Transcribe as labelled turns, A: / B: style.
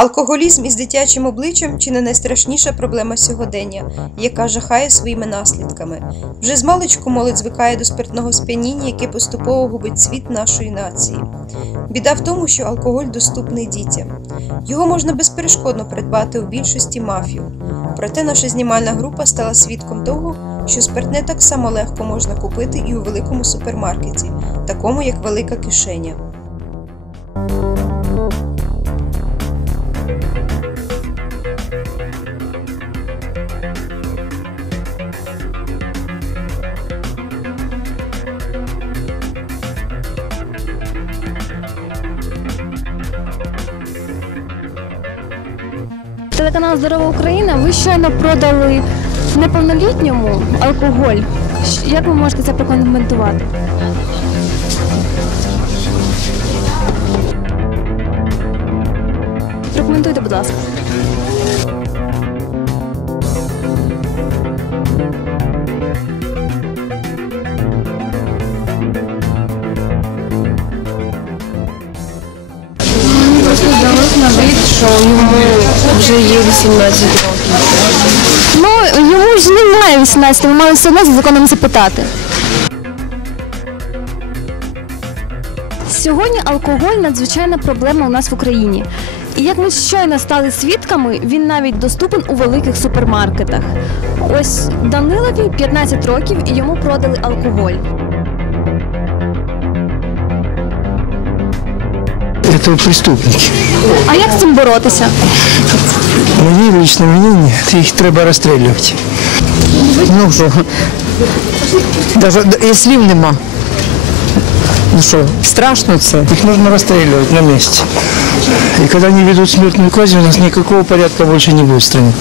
A: Алкоголізм із дитячим обличчям чи не найстрашніша проблема сьогодення, яка жахає своїми наслідками. Вже з маличку молодь звикає до спиртного сп'яніння, яке поступово губить світ нашої нації. Біда в тому, що алкоголь доступний дітям. Його можна безперешкодно придбати у більшості мафів. Проте наша знімальна група стала свідком того, що спиртне так само легко можна купити і у великому супермаркеті, такому як велика кишеня.
B: Телеканал Здорова Україна. Ви щойно продали неповнолітньому алкоголь. Як ви можете це прокоментувати? Прокоментуйте, будь ласка.
C: Що йому вже є 18 років.
B: Ну, йому ж немає 18, ви мали все одно за законом запитати. Сьогодні алкоголь надзвичайна проблема у нас в Україні. І як ми щойно стали свідками, він навіть доступен у великих супермаркетах. Ось Данилові 15 років і йому продали алкоголь.
D: Это преступники.
B: А як з цим боротися?
D: Мені лично мені їх треба розстрілювати.
E: Ну що, даже і слів нема. Ну що, страшно це?
D: Их нужно расстреливать на месте. И когда они ведут смертную казнь, у нас никакого порядка больше не будет в стране.